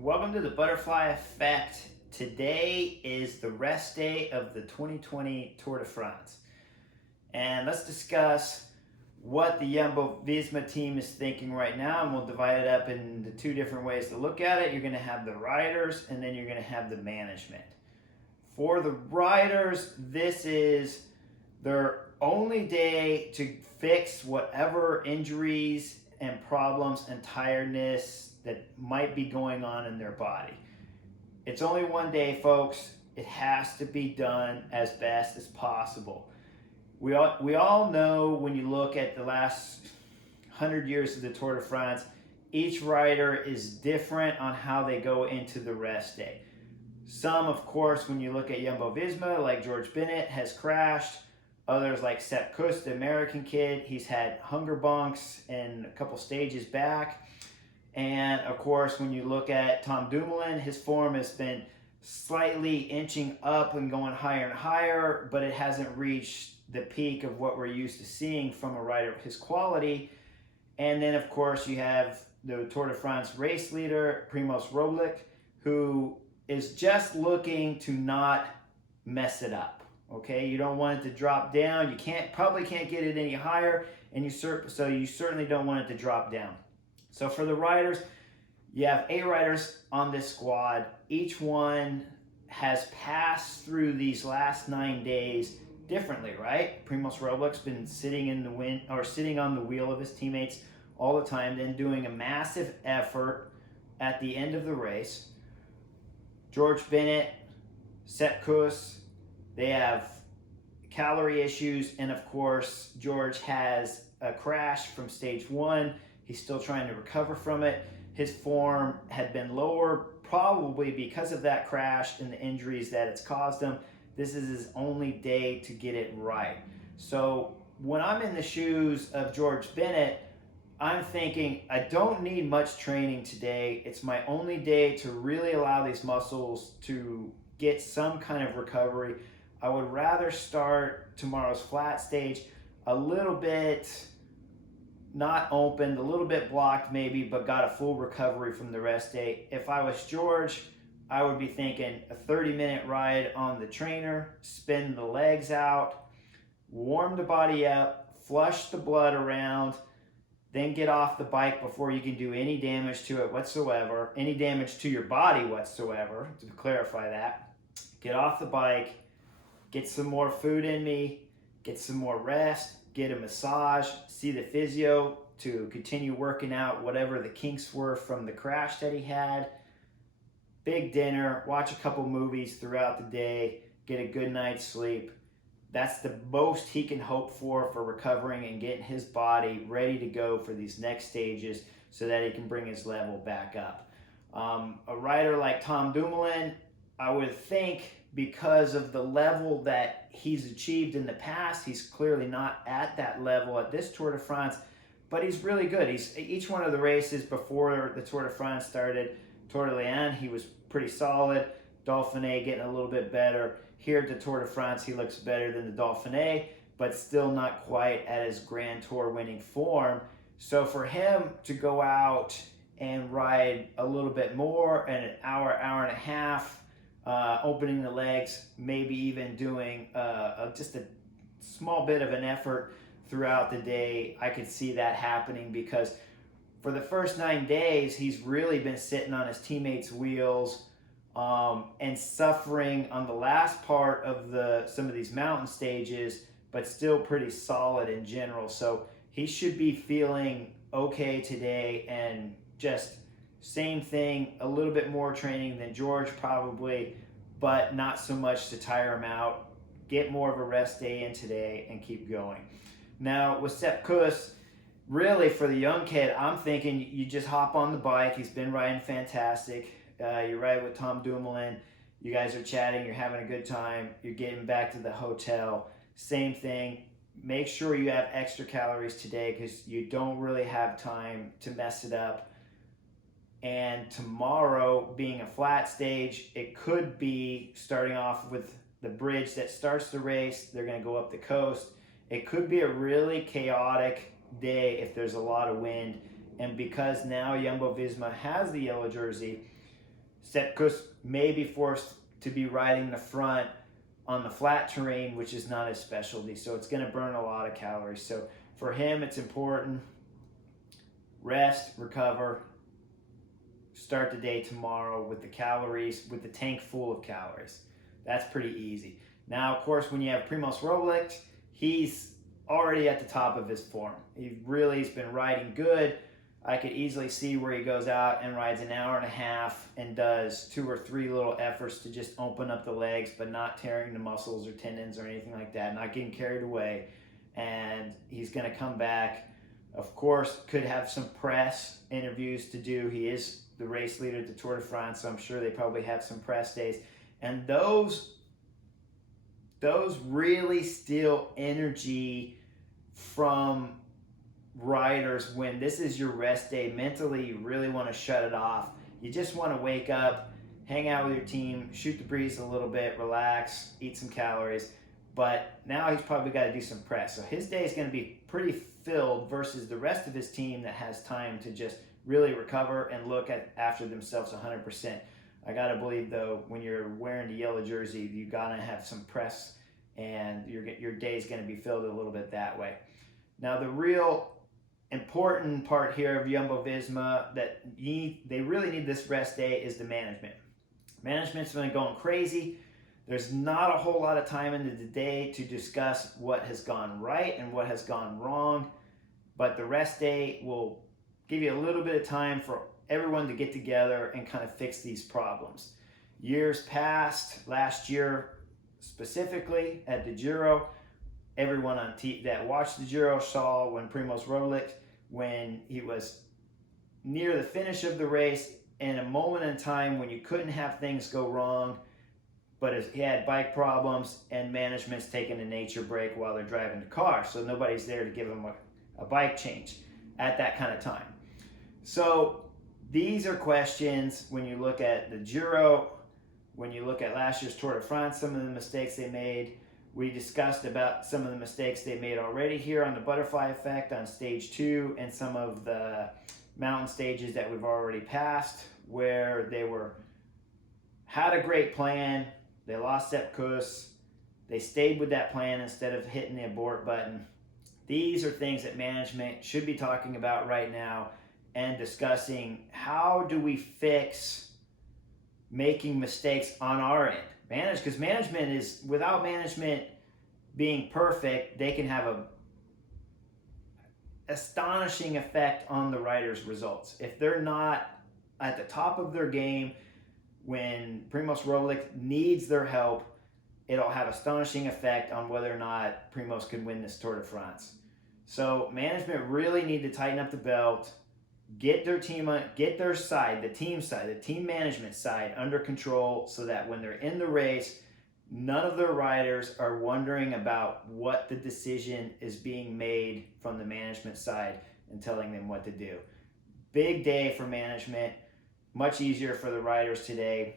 Welcome to the Butterfly Effect. Today is the rest day of the 2020 Tour de France. And let's discuss what the Jumbo Visma team is thinking right now. And we'll divide it up into two different ways to look at it. You're going to have the riders and then you're going to have the management. For the riders, this is their only day to fix whatever injuries and problems and tiredness that might be going on in their body. It's only one day, folks. It has to be done as best as possible. We all know when you look at the last 100 years of the Tour de France, each rider is different on how they go into the rest day. Some, of course, when you look at Jumbo Visma, like George Bennett, has crashed. Others, like Sepp Kuss, the American kid, he's had hunger bunks and a couple stages back. And of course, when you look at Tom Dumoulin, his form has been slightly inching up and going higher and higher, but it hasn't reached the peak of what we're used to seeing from a rider of his quality. And then, of course, you have the Tour de France race leader, Primoz Roglic, who is just looking to not mess it up. Okay, you don't want it to drop down. You probably can't get it any higher, and you certainly don't want it to drop down. So for the riders, you have 8 riders on this squad. Each one has passed through these last 9 days differently, right? Primoz Roglic's been sitting in the wind or sitting on the wheel of his teammates all the time, then doing a massive effort at the end of the race. George Bennett, Sepp Kuss, they have calorie issues, and of course, George has a crash from stage 1. He's still trying to recover from it. His form had been lower, probably because of that crash and the injuries that it's caused him. This is his only day to get it right. So when I'm in the shoes of George Bennett, I'm thinking, I don't need much training today. It's my only day to really allow these muscles to get some kind of recovery. I would rather start tomorrow's flat stage a little bit not opened, a little bit blocked maybe, but got a full recovery from the rest day. If I was George, I would be thinking a 30-minute ride on the trainer, spin the legs out, warm the body up, flush the blood around, then get off the bike before you can do any damage to it whatsoever, any damage to your body whatsoever, to clarify that. Get off the bike, get some more food in me, get some more rest, get a massage, see the physio to continue working out whatever the kinks were from the crash that he had. Big dinner, watch a couple movies throughout the day, get a good night's sleep. That's the most he can hope for recovering and getting his body ready to go for these next stages so that he can bring his level back up. A rider like Tom Dumoulin, I would think, because of the level that he's achieved in the past, he's clearly not at that level at this Tour de France, but he's really good. Each one of the races before the Tour de France started, Tour de Lion, he was pretty solid. Dauphiné getting a little bit better. Here at the Tour de France, he looks better than the Dauphiné, but still not quite at his Grand Tour winning form. So for him to go out and ride a little bit more in an hour, hour and a half, opening the legs, maybe even doing just a small bit of an effort throughout the day, I could see that happening because for the first 9 days, he's really been sitting on his teammates' wheels and suffering on the last part of some of these mountain stages, but still pretty solid in general. So he should be feeling okay today, and just same thing, a little bit more training than George probably, but not so much to tire him out. Get more of a rest day in today and keep going. Now with Sepp Kuss, really for the young kid, I'm thinking you just hop on the bike. He's been riding fantastic. You ride with Tom Dumoulin. You guys are chatting. You're having a good time. You're getting back to the hotel. Same thing. Make sure you have extra calories today because you don't really have time to mess it up. And tomorrow, being a flat stage, it could be starting off with the bridge that starts the race. They're going to go up the coast. It could be a really chaotic day if there's a lot of wind. And because now Jumbo Visma has the yellow jersey, Sepp Kuss may be forced to be riding the front on the flat terrain, which is not his specialty. So it's going to burn a lot of calories. So for him, it's important. Rest, recover, start the day tomorrow with the calories, with the tank full of calories. That's pretty easy. Now, of course, when you have Primoz Roglic, he's already at the top of his form. He really has been riding good. I could easily see where he goes out and rides an hour and a half and does 2 or 3 little efforts to just open up the legs, but not tearing the muscles or tendons or anything like that, not getting carried away. And he's going to come back. Of course, could have some press interviews to do. He is the race leader at the Tour de France, so I'm sure they probably have some press days. And those really steal energy from riders when this is your rest day. Mentally, you really want to shut it off. You just want to wake up, hang out with your team, shoot the breeze a little bit, relax, eat some calories. But now he's probably got to do some press. So his day is going to be pretty filled versus the rest of his team that has time to just really recover and look after themselves 100%. I got to believe, though, when you're wearing the yellow jersey, you got to have some press, and your day is going to be filled a little bit that way. Now, the real important part here of Jumbo-Visma that they really need this rest day is the management. Management's been going crazy. There's not a whole lot of time in the day to discuss what has gone right and what has gone wrong, but the rest day will give you a little bit of time for everyone to get together and kind of fix these problems. Years past, last year specifically at the Giro, everyone that watched the Giro saw when Primoz Roglic, when he was near the finish of the race, in a moment in time when you couldn't have things go wrong, but he had bike problems and management's taking a nature break while they're driving the car, so nobody's there to give him a bike change at that kind of time. So these are questions when you look at the Giro, when you look at last year's Tour de France, some of the mistakes they made. We discussed about some of the mistakes they made already here on the butterfly effect on stage 2 and some of the mountain stages that we've already passed where they had a great plan. They lost Sepp Kuss. They stayed with that plan instead of hitting the abort button. These are things that management should be talking about right now and discussing how do we fix making mistakes on our end. Because management is, without management being perfect, they can have a astonishing effect on the riders' results. If they're not at the top of their game, when Primoz Roglic needs their help, it'll have astonishing effect on whether or not Primoz can win this Tour de France. So management really need to tighten up the belt, get their team, get their side, the team management side under control so that when they're in the race, none of their riders are wondering about what the decision is being made from the management side and telling them what to do. Big day for management, much easier for the riders today.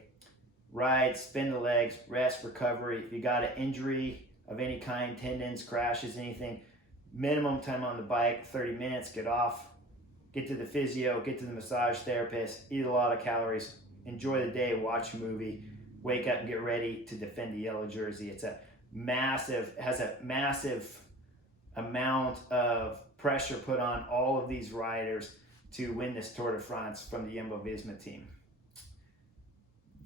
Ride, spin the legs, rest, recovery. If you got an injury of any kind, tendons, crashes, anything, minimum time on the bike, 30 minutes, get off. Get to the physio, get to the massage therapist, eat a lot of calories, enjoy the day, watch a movie, wake up and get ready to defend the yellow jersey. Has a massive amount of pressure put on all of these riders to win this Tour de France from the Jumbo-Visma team.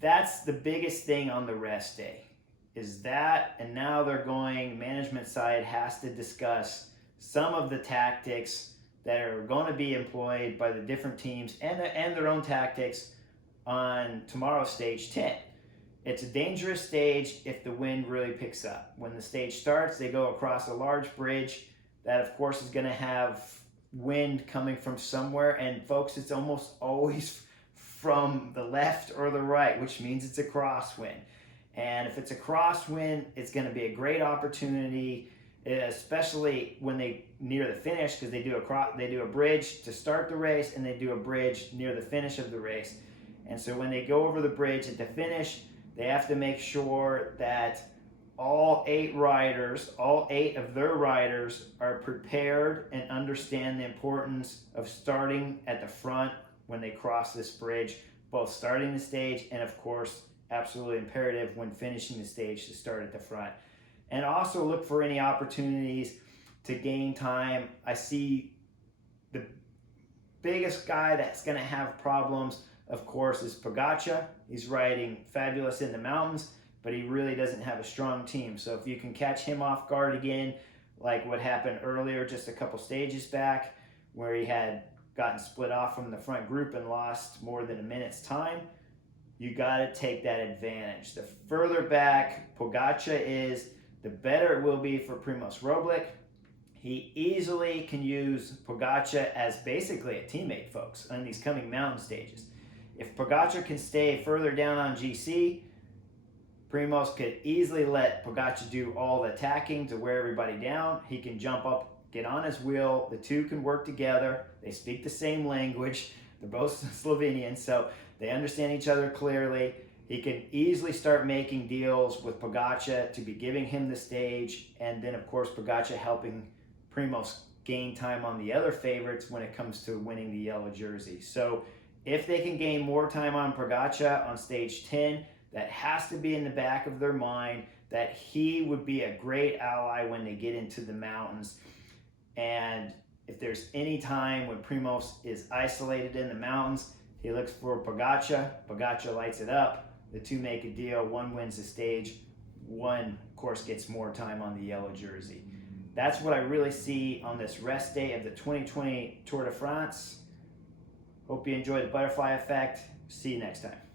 That's the biggest thing on the rest day, is that, and now management side has to discuss some of the tactics that are going to be employed by the different teams and their own tactics on tomorrow's stage 10. It's a dangerous stage if the wind really picks up. When the stage starts, they go across a large bridge that, of course, is going to have wind coming from somewhere. And folks, it's almost always from the left or the right, which means it's a crosswind. And if it's a crosswind, it's going to be a great opportunity, especially when they near the finish, because they do a bridge to start the race and they do a bridge near the finish of the race. And so when they go over the bridge at the finish, they have to make sure that all 8 of their riders are prepared and understand the importance of starting at the front when they cross this bridge, both starting the stage and, of course, absolutely imperative when finishing the stage to start at the front. And also look for any opportunities to gain time. I see the biggest guy that's going to have problems, of course, is Pogačar. He's riding fabulous in the mountains, but he really doesn't have a strong team. So if you can catch him off guard again, like what happened earlier just a couple stages back, where he had gotten split off from the front group and lost more than a minute's time, you got to take that advantage. The further back Pogačar is, the better it will be for Primož Roglič. He easily can use Pogačar as basically a teammate, folks, on these coming mountain stages. If Pogačar can stay further down on GC, Primož could easily let Pogačar do all the attacking to wear everybody down. He can jump up, get on his wheel. The two can work together. They speak the same language. They're both Slovenian, so they understand each other clearly. He can easily start making deals with Pogačar to be giving him the stage, and then, of course, Pogačar helping Primož gain time on the other favorites when it comes to winning the yellow jersey. So if they can gain more time on Pogačar on stage 10, that has to be in the back of their mind, that he would be a great ally when they get into the mountains. And if there's any time when Primož is isolated in the mountains, he looks for Pogačar. Pogačar lights it up. The two make a deal. One wins the stage. One, of course, gets more time on the yellow jersey. That's what I really see on this rest day of the 2020 Tour de France. Hope you enjoy the butterfly effect. See you next time.